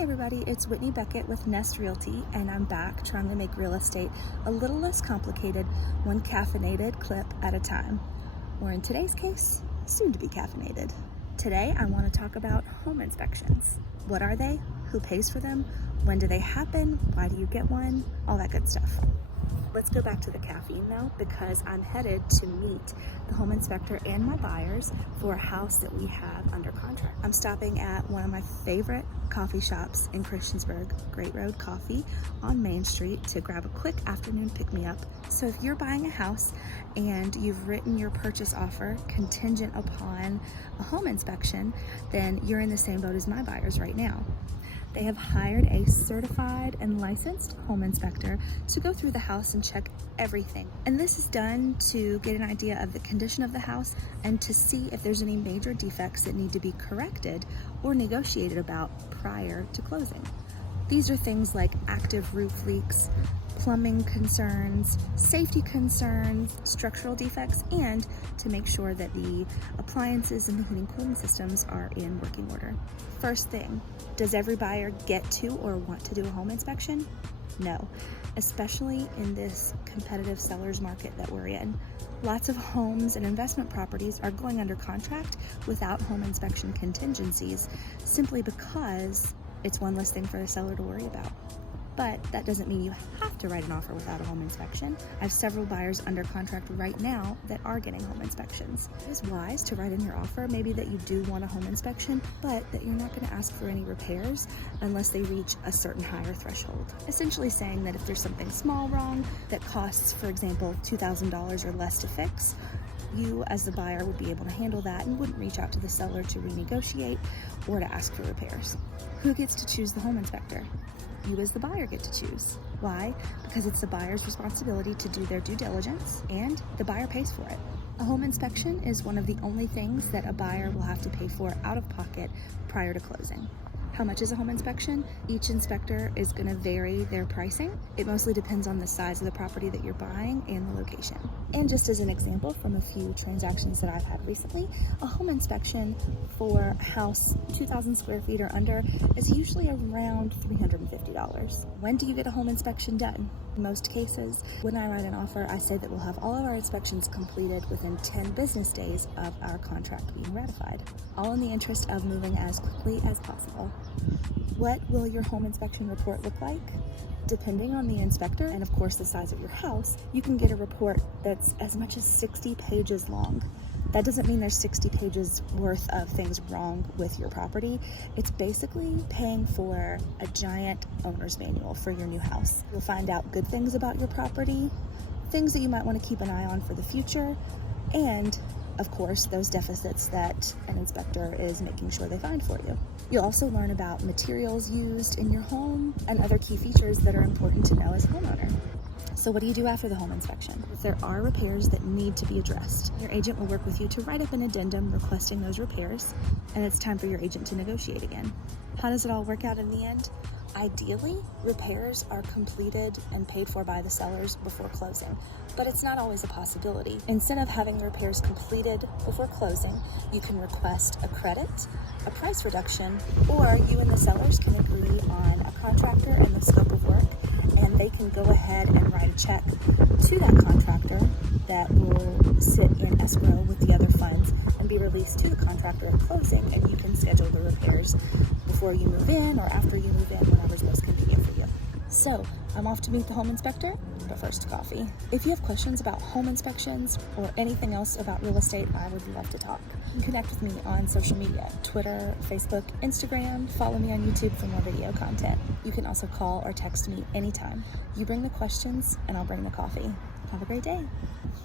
Hey everybody, it's Whitney Beckett with Nest Realty, and I'm back trying to make real estate a little less complicated, one caffeinated clip at a time. Or in today's case, soon to be caffeinated. Today I want to talk about home inspections. What are they? Who pays for them? When do they happen? Why do you get one? All that good stuff. Let's go back to the caffeine now, because I'm headed to meet the home inspector and my buyers for a house that we have under contract. I'm stopping at one of my favorite coffee shops in Christiansburg, Great Road Coffee on Main Street, to grab a quick afternoon pick-me-up. So if you're buying a house and you've written your purchase offer contingent upon a home inspection, then you're in the same boat as my buyers right now. They have hired a certified and licensed home inspector to go through the house and check everything. And this is done to get an idea of the condition of the house and to see if there's any major defects that need to be corrected or negotiated about prior to closing. These are things like active roof leaks, plumbing concerns, safety concerns, structural defects, and to make sure that the appliances and the heating cooling systems are in working order. First thing, does every buyer get to or want to do a home inspection? No, especially in this competitive seller's market that we're in. Lots of homes and investment properties are going under contract without home inspection contingencies simply because it's one less thing for the seller to worry about. But that doesn't mean you have to write an offer without a home inspection. I have several buyers under contract right now that are getting home inspections. It is wise to write in your offer maybe that you do want a home inspection, but that you're not going to ask for any repairs unless they reach a certain higher threshold. Essentially saying that if there's something small wrong that costs, for example, $2,000 or less to fix, you as the buyer would be able to handle that and wouldn't reach out to the seller to renegotiate or to ask for repairs. Who gets to choose the home inspector? You as the buyer get to choose. Why? Because it's the buyer's responsibility to do their due diligence, and the buyer pays for it. A home inspection is one of the only things that a buyer will have to pay for out of pocket prior to closing. How much is a home inspection? Each inspector is going to vary their pricing. It mostly depends on the size of the property that you're buying and the location. And just as an example from a few transactions that I've had recently, a home inspection for a house 2,000 square feet or under is usually around $350. When do you get a home inspection done? In most cases, when I write an offer, I say that we'll have all of our inspections completed within 10 business days of our contract being ratified, all in the interest of moving as quickly as possible. What will your home inspection report look like? Depending on the inspector and of course the size of your house, you can get a report that's as much as 60 pages long. That doesn't mean there's 60 pages worth of things wrong with your property. It's basically paying for a giant owner's manual for your new house. You'll find out good things about your property, things that you might want to keep an eye on for the future, and of course, those deficits that an inspector is making sure they find for you. You'll also learn about materials used in your home and other key features that are important to know as a homeowner. So what do you do after the home inspection? If there are repairs that need to be addressed, your agent will work with you to write up an addendum requesting those repairs, and it's time for your agent to negotiate again. How does it all work out in the end? Ideally, repairs are completed and paid for by the sellers before closing, but it's not always a possibility. Instead of having the repairs completed before closing, you can request a credit, a price reduction, or you and the sellers can agree on a contractor and the scope of work, and they can go ahead and write a check to that contractor that will sit in escrow with the other funds and be released to the contractor at closing, and you can schedule the repairs before you move in or after you move in, whatever's most convenient for you. So, I'm off to meet the home inspector, but first coffee. If you have questions about home inspections or anything else about real estate, I would love to talk. You can connect with me on social media, Twitter, Facebook, Instagram, follow me on YouTube for more video content. You can also call or text me anytime. You bring the questions and I'll bring the coffee. Have a great day.